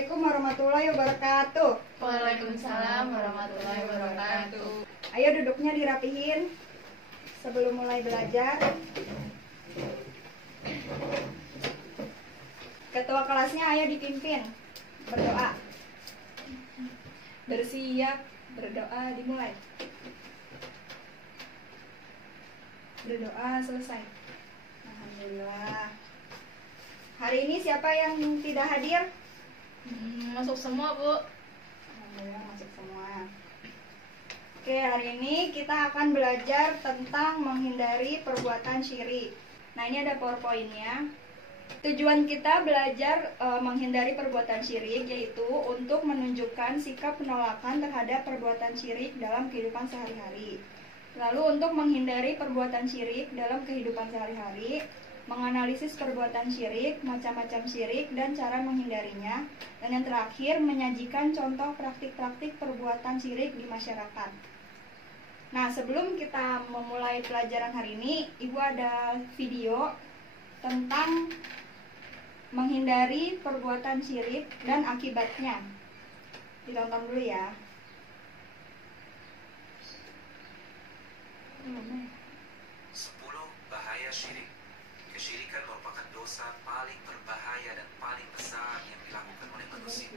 Assalamualaikum warahmatullahi wabarakatuh. Waalaikumsalam warahmatullahi wabarakatuh. Ayo duduknya dirapihin sebelum mulai belajar. Ketua kelasnya ayo dipimpin berdoa. Bersiap, berdoa dimulai. Berdoa selesai. Alhamdulillah. Hari ini siapa yang tidak hadir? Masuk semua, Bu. Alhamdulillah masuk semua. Oke, hari ini kita akan belajar tentang menghindari perbuatan syirik. Nah, ini ada PowerPoint-nya. Tujuan kita belajar menghindari perbuatan syirik yaitu untuk menunjukkan sikap penolakan terhadap perbuatan syirik dalam kehidupan sehari-hari. Lalu untuk menghindari perbuatan syirik dalam kehidupan sehari-hari, menganalisis perbuatan syirik, macam-macam syirik, dan cara menghindarinya. Dan yang terakhir, menyajikan contoh praktik-praktik perbuatan syirik di masyarakat. Nah, sebelum kita memulai pelajaran hari ini, Ibu ada video tentang menghindari perbuatan syirik dan akibatnya. Ditonton dulu ya. 10 bahaya syirik. Kesyirikan merupakan dosa paling berbahaya dan paling besar yang dilakukan oleh manusia.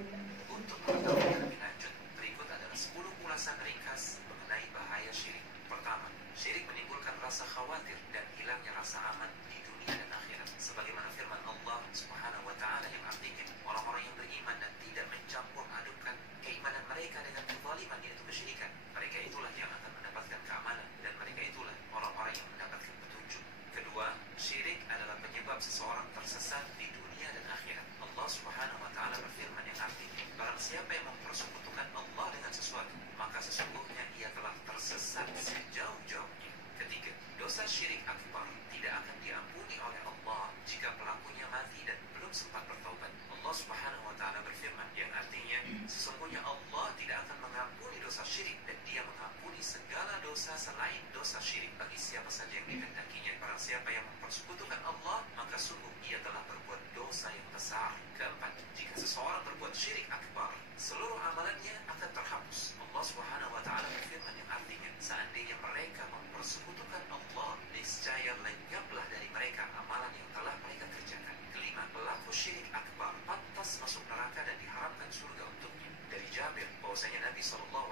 Untuk mengetahui lebih lanjut, berikut adalah 10 ulasan ringkas mengenai bahaya syirik. Pertama, syirik menimbulkan rasa khawatir dan hilangnya rasa aman di dunia dan akhirat. Sebagaimana firman Allah Subhanahu wa Ta'ala yang artinya, orang-orang yang beriman dan tidak mencampur adukan keimanan mereka dengan kezaliman, yaitu kesyirikan, mereka itulah yang akan mendapatkan keamanan dan mereka itulah orang-orang yang mendapatkan petunjuk. Kedua, syirik adalah penyebab seseorang tersesat di dunia dan akhirat. Allah Subhanahu wa Ta'ala berfirman yang artinya, barang siapa yang mempersekutukan Allah dengan sesuatu, maka sesungguhnya ia telah tersesat sejauh-jauhnya. Ketiga, dosa syirik akbar tidak akan diampuni oleh Allah jika pelakunya mati dan belum sempat bertaubat. Allah Subhanahu wa Ta'ala berfirman yang artinya, sesungguhnya Allah tidak akan mengampuni dosa syirik dan Dia mengampuni segala dosa selain dosa syirik bagi siapa saja yang dikehendakinya. Barang siapa yang mempersekutukan Allah, maka sungguh ia telah berbuat dosa yang besar. Keempat, jika seseorang berbuat syirik akbar, seluruh amalannya akan terhapus. Allah Subhanahu wa Ta'ala berfirman yang artinya, seandainya mereka mempersekutukan Allah, niscaya lenyaplah dari mereka amalan yang telah mereka kerjakan. Kelima, pelaku syirik akbar pantas masuk neraka dan diharamkan surga untuknya. Dari Jabir, bahwasanya Nabi SAW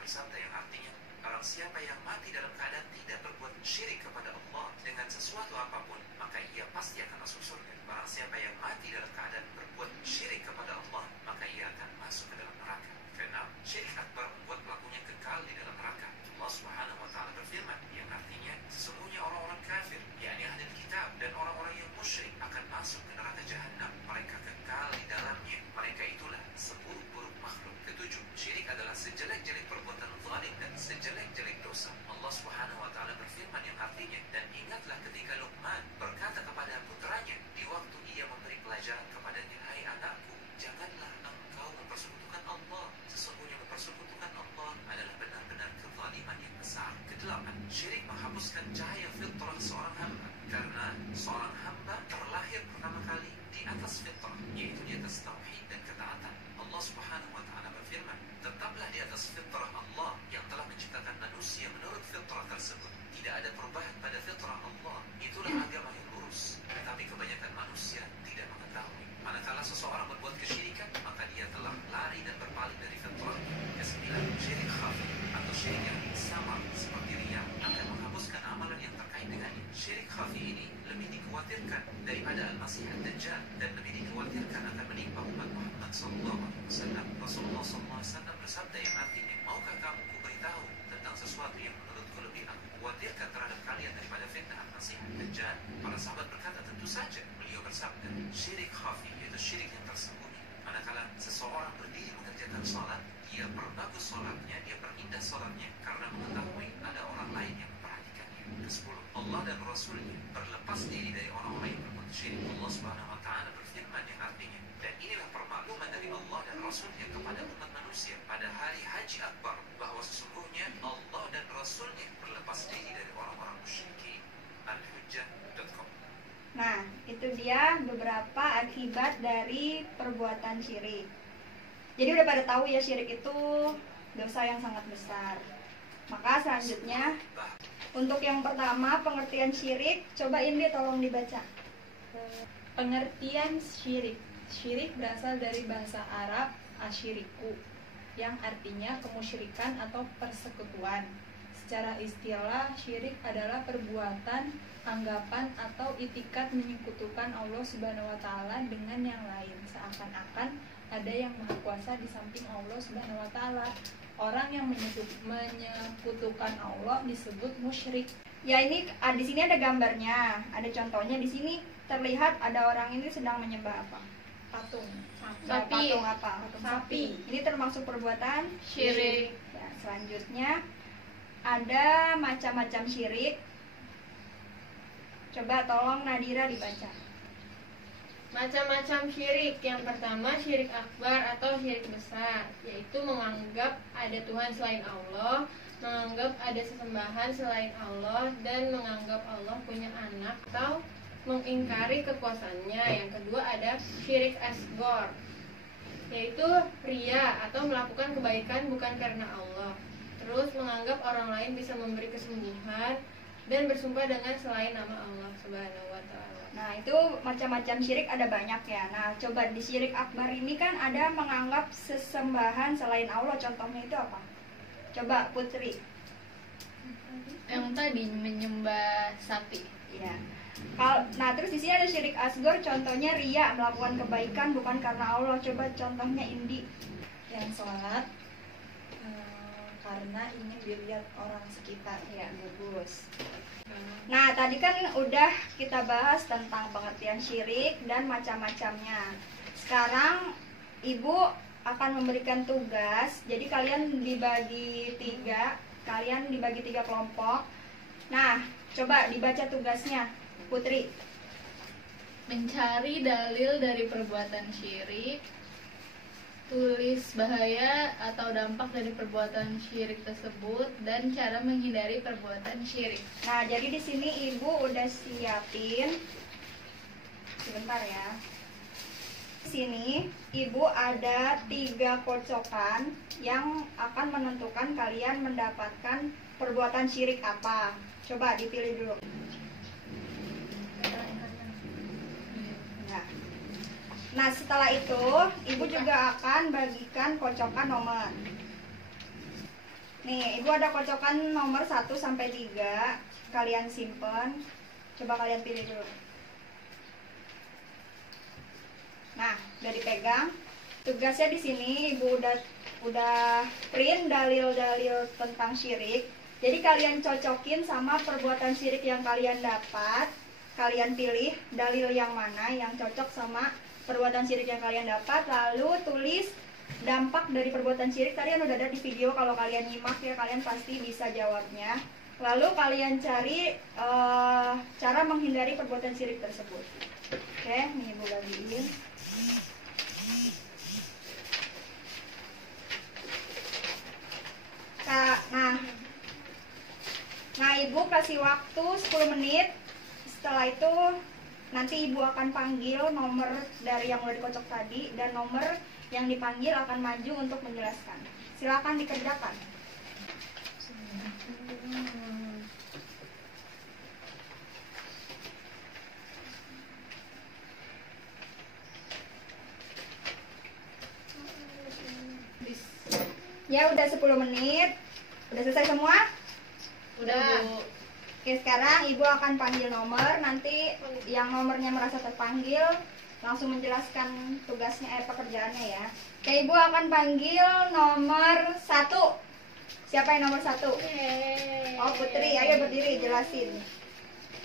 bersabda yang artinya, barang siapa yang mati dalam keadaan tidak berbuat syirik kepada Allah dengan sesuatu apapun, maka ia pasti akan masuk surga. Barang siapa yang mati dalam keadaan berbuat syirik kepada Allah, maka ia akan masuk ke dalam neraka. Keenam, syirik akbar membuat pelakunya kekal di dalam neraka. Allah Subhanahu wa Ta'ala berfirman yang artinya, sesungguhnya orang-orang kafir, yakni ahli kitab dan orang-orang yang musyrik akan masuk ke neraka jahanam. Mereka kekal di dalamnya. Mereka itulah seburuk-buruk makhluk. Ketujuh, syirik adalah sejelek-jelek perbuatan zalim dan sejelek-jelek dosa. Allah Subhanahu wa Ta'ala berfirman yang artinya, dan ingatlah ketika Luqman berkata kepada putranya di waktu ia memberi pelajaran kepadanya, hai anakku, janganlah engkau mempersekutukan Allah. Sesungguhnya mempersekutukan Allah adalah benar-benar kezaliman yang besar. Kedelapan, syirik menghapuskan cahaya fitrah seorang hamba, karena seorang hamba terlahir pertama kali di atas fitrah, yaitu di atas tauhid dan ketaatan. Allah Subhanahu wa Ta'ala berfirman, tetaplah di atas fitrah Allah yang telah menciptakan manusia menurut fitrah tersebut. Tidak ada perubahan pada fitrah Allah. Itulah agama yang lurus. Tetapi kebanyakan manusia tidak mengetahui. Manakala seseorang berbuat kesyirikan, maka dia telah lari dan berpaling dari fitrah. Kesembilan, syirik khafi atau syirik yang samar seperti riya akan menghapuskan amalan yang terkait dengannya. Syirik khafi ini lebih dikhawatirkan daripada Al-Masih Ad-Dajjal dan lebih dikhawatirkan akan menimpa umat Muhammad SAW. Rasulullah SAW bersabda yang artinya, maukah kamu kuberitahu tentang sesuatu yang menurutku lebih aku khawatirkan terhadap kalian daripada fitnah Al-Masih Ad-Dajjal? Para sahabat berkata, tentu saja. Beliau bersabda, syirik khafi yaitu syirik yang tersembunyi. Manakala seseorang berdiri mengerjakan sholat, dia perbagus sholatnya, dia perindah sholatnya karena mengetahui ada orang lain yang memperhatikannya. Kesepuluh, Allah dan Rasulnya berlepas diri dari orang-orang yang berbuat syirik. Allah Subhanahu wa Ta'ala berfirman yang artinya, dan inilah permakluman dari Allah dan Rasulnya kepada umat manusia pada hari Haji Akbar, bahwa sesungguhnya Allah dan Rasulnya berlepas diri dari orang-orang musyrikin. Al-Hujjah.com. Nah, itu dia beberapa akibat dari perbuatan syirik. Jadi udah pada tahu ya, syirik itu dosa yang sangat besar. Maka selanjutnya, untuk yang pertama pengertian syirik, coba Indi tolong dibaca. Pengertian syirik. Syirik berasal dari bahasa Arab asyiriku, yang artinya kemusyrikan atau persekutuan. Secara istilah, syirik adalah perbuatan, anggapan, atau itikat menyekutukan Allah Subhanahu wa Ta'ala dengan yang lain, seakan-akan ada yang maha kuasa di samping Allah Subhanahu wa Ta'ala. Orang yang menyekutukan Allah disebut musyrik. Ya, ini di sini ada gambarnya, ada contohnya. Di sini terlihat ada orang ini sedang menyembah apa? Patung. Patung apa? Patung Sapi. Ini termasuk perbuatan Syirik. Ya, selanjutnya ada macam-macam syirik. Coba tolong Nadira dibaca. Macam-macam syirik. Yang pertama syirik akbar atau syirik besar, yaitu menganggap ada Tuhan selain Allah, menganggap ada sesembahan selain Allah, dan menganggap Allah punya anak atau mengingkari kekuasaannya. Yang kedua ada syirik asghar, yaitu ria atau melakukan kebaikan bukan karena Allah. Terus menganggap orang lain bisa memberi kesembuhan dan bersumpah dengan selain nama Allah Subhanahu wa Ta'ala. Nah, itu macam-macam syirik ada banyak ya. Nah, coba di syirik akbar ini kan ada menganggap sesembahan selain Allah. Contohnya itu apa? Coba Putri. Yang tadi menyembah sapi. Iya. Nah, terus di sini ada syirik asghar, contohnya ria, melakukan kebaikan bukan karena Allah. Coba contohnya Indi. Yang sholat karena ingin dilihat orang sekitar. Ya, bagus. Nah, tadi kan udah kita bahas tentang pengertian syirik dan macam-macamnya. Sekarang Ibu akan memberikan tugas. Jadi kalian dibagi tiga kelompok. Nah, coba dibaca tugasnya, Putri. Mencari dalil dari perbuatan syirik, tulis bahaya atau dampak dari perbuatan syirik tersebut, dan cara menghindari perbuatan syirik. Nah, jadi di sini Ibu udah siapin. Sebentar ya. Di sini Ibu ada 3 kocokan yang akan menentukan kalian mendapatkan perbuatan syirik apa. Coba dipilih dulu. Nah, setelah itu Ibu juga akan bagikan kocokan nomor. Nih, Ibu ada kocokan nomor 1 sampai 3. Kalian simpen. Coba kalian pilih dulu. Nah, udah dipegang. Tugasnya di sini Ibu udah print dalil-dalil tentang syirik. Jadi kalian cocokin sama perbuatan syirik yang kalian dapat. Kalian pilih dalil yang mana yang cocok sama perbuatan syirik yang kalian dapat, lalu tulis dampak dari perbuatan syirik. Tadi udah ada di video, kalau kalian nyimak ya kalian pasti bisa jawabnya. Lalu kalian cari cara menghindari perbuatan syirik tersebut. Oke, nih Ibu bagiin. Nah, Ibu kasih waktu 10 menit. Setelah itu nanti Ibu akan panggil nomor dari yang udah dikocok tadi, dan nomor yang dipanggil akan maju untuk menjelaskan. Silakan dikerjakan. Ya, udah 10 menit. Udah selesai semua? Udah, Bu. Oke, sekarang Ibu akan panggil nomor. Nanti yang nomornya merasa terpanggil langsung menjelaskan tugasnya, pekerjaannya ya. Oke, Ibu akan panggil nomor 1. Siapa yang nomor 1? Oh, Putri. Ayo berdiri, jelasin.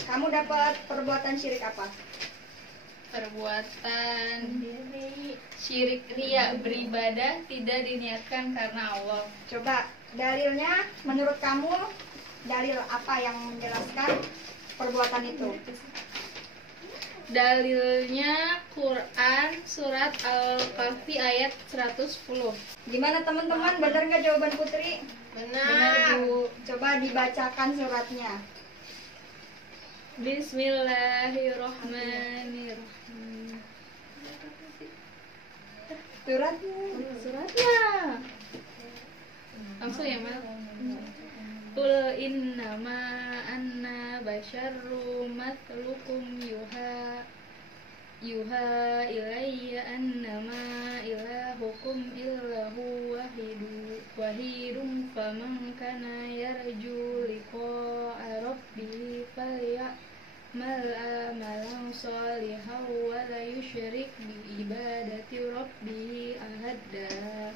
Kamu dapat perbuatan syirik apa? Perbuatan syirik ria, beribadah tidak diniatkan karena Allah. Coba dalilnya, menurut kamu dalil apa yang menjelaskan perbuatan itu? Dalilnya Quran surat Al-Kahfi ayat 110. Gimana teman-teman, benar nggak jawaban Putri? Benar. Bu. Coba dibacakan suratnya. Bismillahirrahmanirrahim. Suratnya. Langsung ya, Mal. Qul innama anna basyarrum matlukum yuha ilayya annama ilahukum illahu wahidum faman kana yarju liqa'a rabbih falyamal amalan shalihan wa la yusyrik bi ibadati rabbih ahada.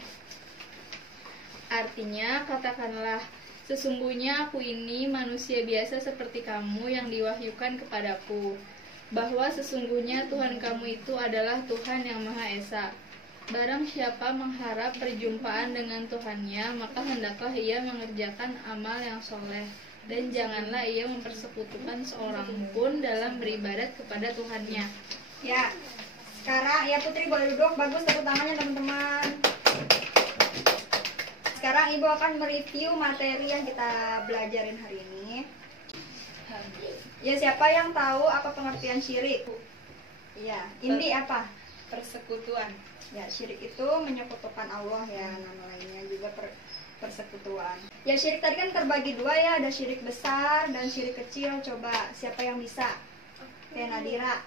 Artinya, katakanlah, sesungguhnya aku ini manusia biasa seperti kamu yang diwahyukan kepadaku, bahwa sesungguhnya Tuhan kamu itu adalah Tuhan yang Maha Esa. Barang siapa mengharap perjumpaan dengan Tuhannya, maka hendaklah ia mengerjakan amal yang soleh, dan janganlah ia mempersekutukan seorang pun dalam beribadat kepada Tuhannya. Ya, sekarang ya Putri boleh duduk, bagus tepuk tangannya teman-teman. Sekarang Ibu akan mereview materi yang kita belajarin hari ini. Ya, siapa yang tahu apa pengertian syirik? Iya, ini apa? Persekutuan. Ya, syirik itu menyekutukan Allah ya, nama lainnya juga persekutuan. Ya, syirik tadi kan terbagi dua ya, ada syirik besar dan syirik kecil. Coba siapa yang bisa? Kayak Nadira.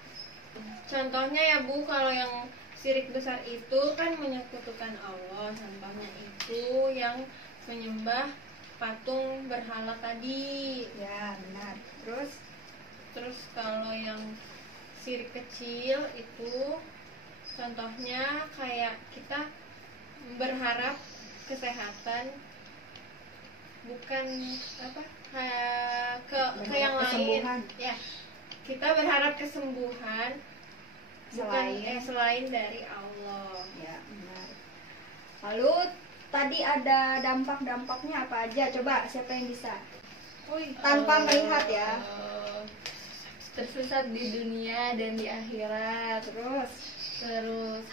Contohnya ya Bu, kalau yang syirik besar itu kan menyekutukan Allah. Contohnya itu yang menyembah patung berhala tadi. Ya, benar. Terus kalau yang syirik kecil itu contohnya kayak kita berharap kesehatan, bukan apa, kayak ke yang lain ya, kita berharap kesembuhan selain dari Allah. Ya, benar. Lalu tadi ada dampak-dampaknya apa aja? Coba siapa yang bisa? Tanpa melihat ya. Tersesat di dunia dan di akhirat. Terus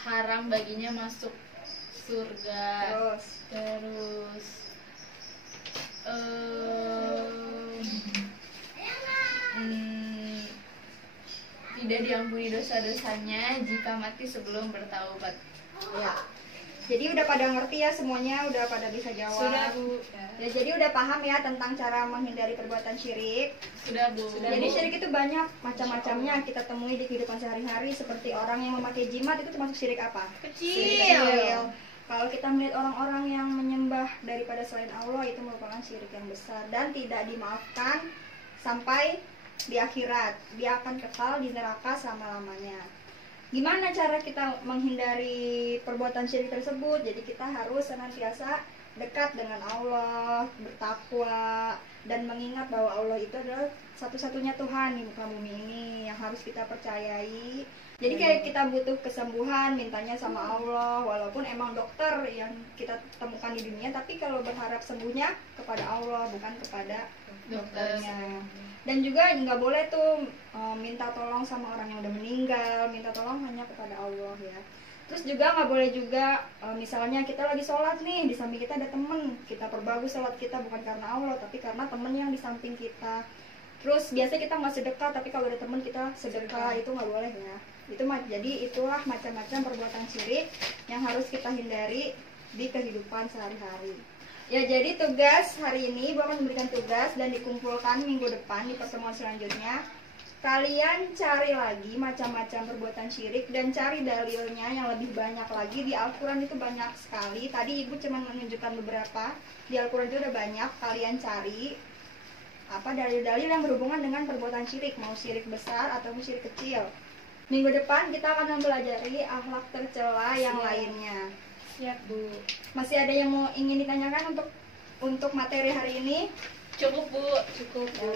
haram baginya masuk surga. Terus tidak diampuni dosa-dosanya jika mati sebelum bertaubat. Ya. Jadi udah pada ngerti ya semuanya, udah pada bisa jawab. Sudah Bu. Ya, jadi udah paham ya tentang cara menghindari perbuatan syirik. Sudah Bu. Jadi syirik itu banyak macam-macamnya kita temui di kehidupan sehari-hari, seperti orang yang memakai jimat itu termasuk syirik apa? Kecil. Kalau kita melihat orang-orang yang menyembah daripada selain Allah, itu merupakan syirik yang besar dan tidak dimaafkan sampai di akhirat. Dia akan kekal di neraka selama-lamanya. Gimana cara kita menghindari perbuatan syirik tersebut? Jadi kita harus senantiasa dekat dengan Allah, bertakwa, dan mengingat bahwa Allah itu adalah satu-satunya Tuhan di muka bumi ini yang harus kita percayai. Jadi kayak kita butuh kesembuhan, mintanya sama Allah, walaupun emang dokter yang kita temukan di dunia, tapi kalau berharap sembuhnya kepada Allah, bukan kepada dokternya. Dan juga nggak boleh tuh minta tolong sama orang yang udah meninggal, minta tolong hanya kepada Allah ya. Terus juga nggak boleh juga misalnya kita lagi sholat nih, di samping kita ada temen, kita perbagus sholat kita bukan karena Allah, tapi karena temen yang di samping kita. Terus biasanya kita nggak sedekah, tapi kalau ada temen kita sedekah, itu nggak boleh ya. Jadi itulah macam-macam perbuatan syirik yang harus kita hindari di kehidupan sehari-hari. Ya, jadi tugas hari ini Ibu akan memberikan tugas dan dikumpulkan minggu depan di pertemuan selanjutnya. Kalian cari lagi macam-macam perbuatan syirik dan cari dalilnya yang lebih banyak lagi. Di Al-Quran itu banyak sekali. Tadi Ibu cuma menunjukkan beberapa. Di Al-Quran itu udah banyak. Kalian cari apa dalil-dalil yang berhubungan dengan perbuatan syirik, mau syirik besar atau syirik kecil. Minggu depan kita akan mempelajari akhlak tercela yang lainnya. Siap Bu. Masih ada yang mau ingin ditanyakan untuk materi hari ini? Cukup Bu. Cukup Bu.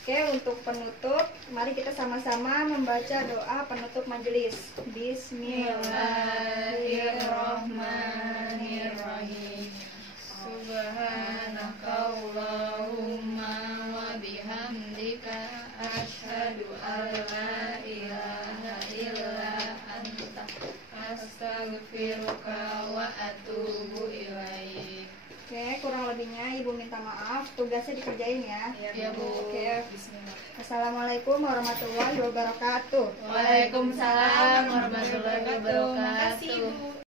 Oke, untuk penutup, mari kita sama-sama membaca doa penutup majelis. Bismillahirrahmanirrahim. Subhanakallahumma wa bihamdika asyhadu an la ilaha illa anta astaghfiruka wa atubu ilaik. Oke, kurang lebih lebihnya Ibu minta maaf, tugasnya dikerjain ya. Iya, Bu. Oke. Bismillah. Assalamualaikum warahmatullahi wabarakatuh. Waalaikumsalam warahmatullahi Makasih, wabarakatuh. Ibu.